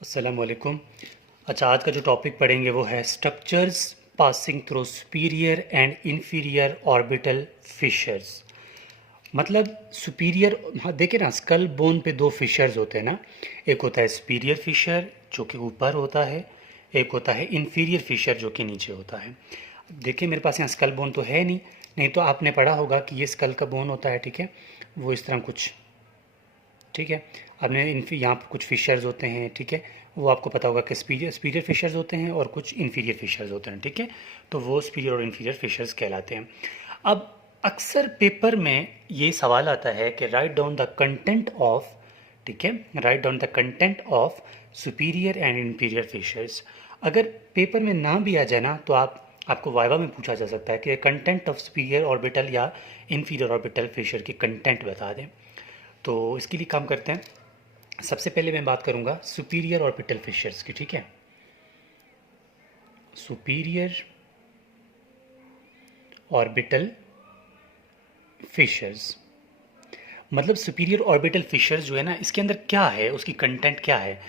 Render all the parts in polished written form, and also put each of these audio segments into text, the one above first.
अस्सलाम वालेकुम। अच्छा, आज का जो टॉपिक पढ़ेंगे वो है structures passing through superior and inferior orbital fissures. मतलब सुपीरियर, हाँ देखिए ना, स्कल बोन पे दो फिशर्स होते हैं ना। एक होता है सुपीरियर फिशर जो कि ऊपर होता है, एक होता है इंफीरियर फिशर जो कि नीचे होता है। देखिए मेरे पास यहाँ स्कल बोन तो है नहीं, नहीं तो आपने पढ़ा होगा कि ये स्कल का बोन होता है, ठीक है, वो इस तरह कुछ, ठीक है। आपने यहाँ पर कुछ फिशर्स होते हैं, ठीक है, वो आपको पता होगा कि स्पीरियर फिशर्स होते हैं और कुछ इन्फीरियर फिशर्स होते हैं, ठीक है। तो वो स्पीरियर और इन्फीरियर फिशर्स कहलाते हैं। अब अक्सर पेपर में ये सवाल आता है कि write down the content of, ठीक है, write down the content of superior and inferior fissures. अगर पेपर में ना भी आ जाए ना तो आपको वाइवा में पूछा जा सकता है कि कंटेंट ऑफ सुपीरियर ऑर्बिटल या इन्फीरियर ऑर्बिटल फिशर की कंटेंट बता दें। तो इसके लिए काम करते हैं। सबसे पहले मैं बात करूंगा सुपीरियर ऑर्बिटल फिशर्स की, ठीक है। सुपीरियर ऑर्बिटल फिशर्स मतलब सुपीरियर ऑर्बिटल फिशर्स जो है ना, इसके अंदर क्या है, उसकी कंटेंट क्या है।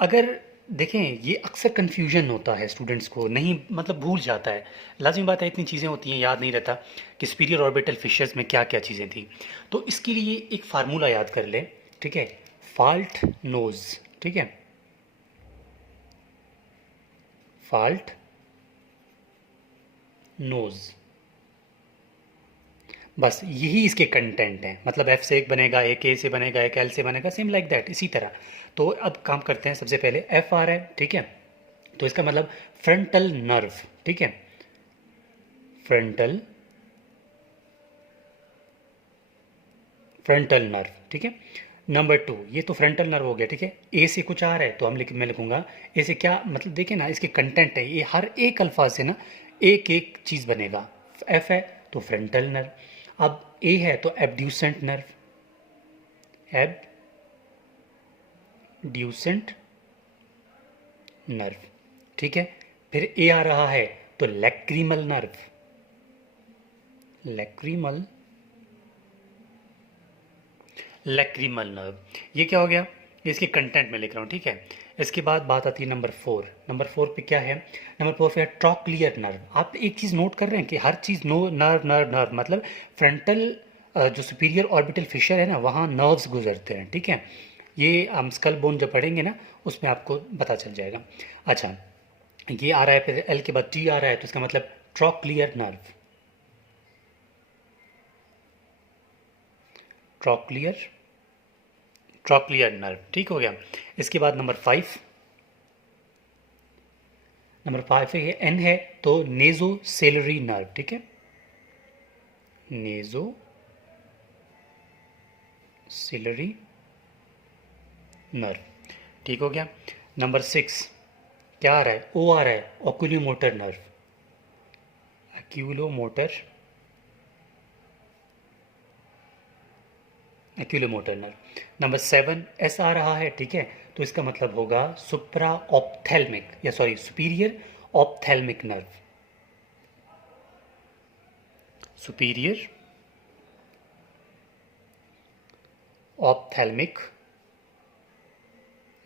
अगर देखें, ये अक्सर कन्फ्यूजन होता है स्टूडेंट्स को, नहीं मतलब भूल जाता है। लाजमी बात है, इतनी चीज़ें होती हैं, याद नहीं रहता कि सुपीरियर ऑर्बिटल फिशर्स में क्या क्या चीज़ें थी। तो इसके लिए एक फार्मूला याद कर लें, ठीक है, फॉल्ट नोज, ठीक है, फॉल्ट नोज। बस यही इसके कंटेंट हैं। मतलब एफ से एक बनेगा, एक ए से बनेगा, एक एल से बनेगा, सेम लाइक दैट, इसी तरह। तो अब काम करते हैं। सबसे पहले एफ आ रहा है, ठीक है, तो इसका मतलब फ्रंटल नर्व, ठीक है, फ्रंटल फ्रंटल नर्व, ठीक है। नंबर टू, ये तो फ्रंटल नर्व हो गया, ठीक है। ए से कुछ आ रहा है तो मैं लिखूंगा ए से क्या, मतलब देखिए ना, इसके कंटेंट है, ये हर एक अल्फाज से ना एक एक चीज़ बनेगा। एफ है तो फ्रंटल नर्व, अब ए है तो एबड्यूसेंट नर्व, एबड्यूसेंट नर्व, ठीक है। फिर ए आ रहा है तो lacrimal nerve, lacrimal lacrimal nerve. ये क्या हो गया, ये इसके कंटेंट में लिख रहा हूँ, ठीक है। इसके बाद बात आती है नंबर फोर। नंबर फोर पे क्या है, नंबर फोर पे है ट्रॉक्लियर नर्व। आप एक चीज़ नोट कर रहे हैं कि हर चीज़ नो नर्व नर्व नर्व, मतलब फ्रंटल जो सुपीरियर ऑर्बिटल फिशर है ना, वहाँ नर्व्स गुजरते हैं, ठीक है। ये हम स्कल बोन जब पढ़ेंगे ना उसमें आपको पता चल जाएगा। अच्छा, ये आ रहा है, फिर एल के बाद टी आ रहा है, तो इसका मतलब trochlear nerve, trochlear trochlear nerve, ठीक हो गया। इसके बाद नंबर फाइव, नंबर फाइव है एन है तो नेजो सेलरी नर्व, ठीक है, नेजो सेलरी नर्व, ठीक हो गया। नंबर सिक्स क्या आ रहा है, ओ आ रहा है, oculomotor nerve, oculomotor oculomotor nerve. Number seven S आ रहा है, ठीक है, तो इसका मतलब होगा सुप्रा ऑप्थेल्मिक, या sorry superior ophthalmic nerve, superior ophthalmic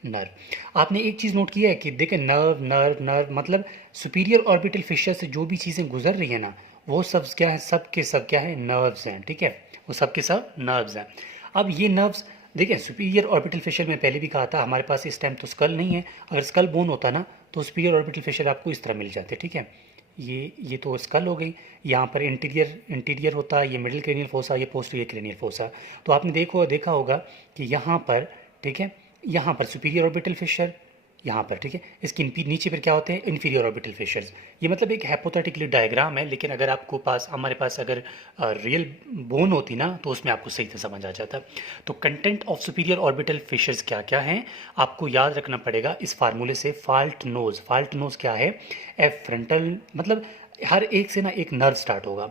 nerve. आपने एक चीज़ नोट किया है कि देखें, नर्व नर्व नर्व मतलब सुपीरियर ऑर्बिटल फिशर से जो भी चीज़ें गुजर रही है ना, वो सब क्या है, सब के सब क्या है, नर्व्स हैं, ठीक है, वो सब के सब नर्व्स हैं। अब ये नर्व्स देखें, सुपीरियर ऑर्बिटल फिशर में पहले भी कहा था, हमारे पास इस टाइम तो स्कल नहीं है। अगर स्कल बोन होता ना तो सुपीरियर ऑर्बिटल फिशर आपको इस तरह मिल जाते, ठीक है। ये तो स्कल हो गई, यहाँ पर इंटीरियर इंटीरियर होता है, ये मिडिल क्रेनियल फोसा, ये पोस्टीरियर क्रेनियल फोसा। तो आपने देखा होगा कि यहाँ पर, ठीक है, यहाँ पर सुपीरियर ऑर्बिटल फिशर, यहाँ पर, ठीक है, इसके नीचे पर क्या होते हैं, इन्फीरियर ऑर्बिटल फिशर्स। ये मतलब एक हाइपोथेटिकली डायग्राम है, लेकिन अगर आपको पास, हमारे पास अगर रियल बोन होती ना तो उसमें आपको सही से समझ आ जाता। तो content of superior orbital fissures क्या क्या हैं आपको याद रखना पड़ेगा इस फार्मूले से। फाल्ट नोज, फाल्ट नोज क्या है, एफ फ्रंटल, मतलब हर एक से ना एक नर्व स्टार्ट होगा।